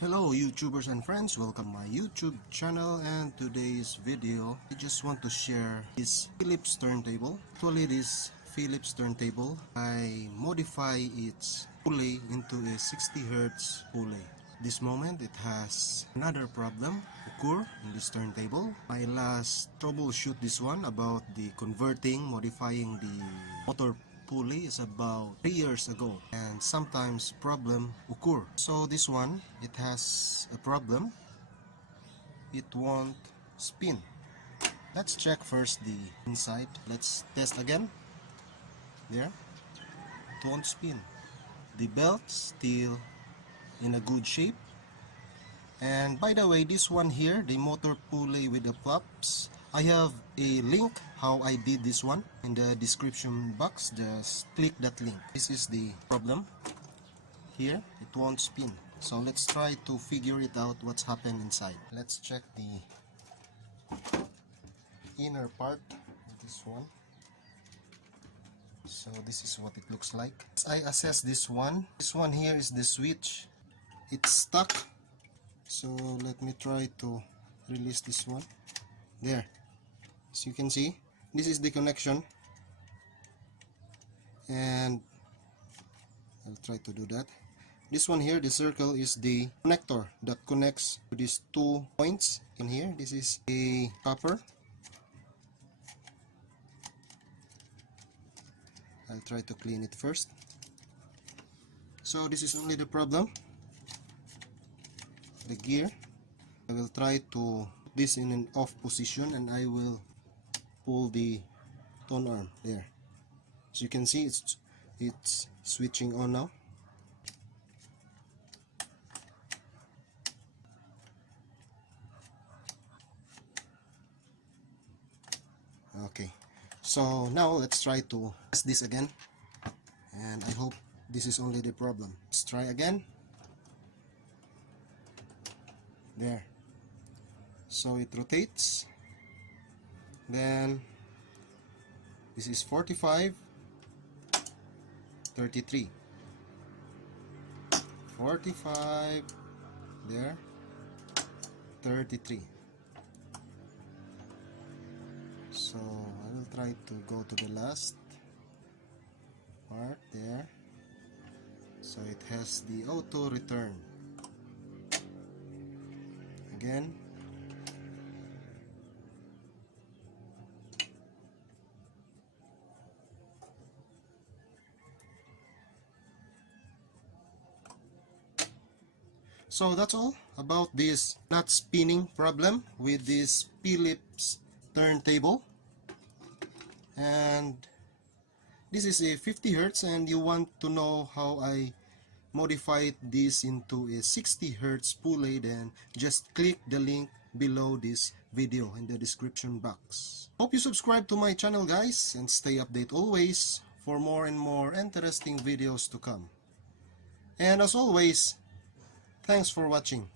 Hello YouTubers and friends, welcome to my YouTube channel, and today's video I just want to share this Philips turntable. Actually this Philips turntable, I modify its pulley into a 60 Hz pulley. This moment it has another problem occur in this turntable. I last troubleshoot this one about the modifying the motor pulley is about 3 years ago, and sometimes problem occur. So this one, it has a problem, it won't spin. Let's check first the inside. Let's test again. There, it won't spin. The belt still in a good shape. And by the way, this one here, the motor pulley with the flaps, I have a link how I did this one in the description box. Just click that link. This is the problem. Here, it won't spin. So let's try to figure it out what's happened inside. Let's check the inner part of this one. So this is what it looks like. I assess this one. This one here is the switch. It's stuck. So let me try to release this one. There, as you can see, this is the connection, and I'll try to do that. This one here, the circle, is the connector that connects to these 2 points in here. This is a copper. I'll try to clean it first. So this is only the problem. The gear, I will try to put this in an off position, and I will pull the tone arm there. As you can see, it's switching on now. Okay, so now let's try to test this again, and I hope this is only the problem. Let's try again. There, so it rotates. Then this is 45, 33, 45, there, 33. So I will try to go to the last part there. So it has the auto return. Again, so that's all about this not spinning problem with this Philips turntable. And this is a 50 Hz, and you want to know how I modified this into a 60 Hz pulley, then just click the link below this video in the description box. Hope you subscribe to my channel, guys, and stay updated always for more and more interesting videos to come. And as always, thanks for watching.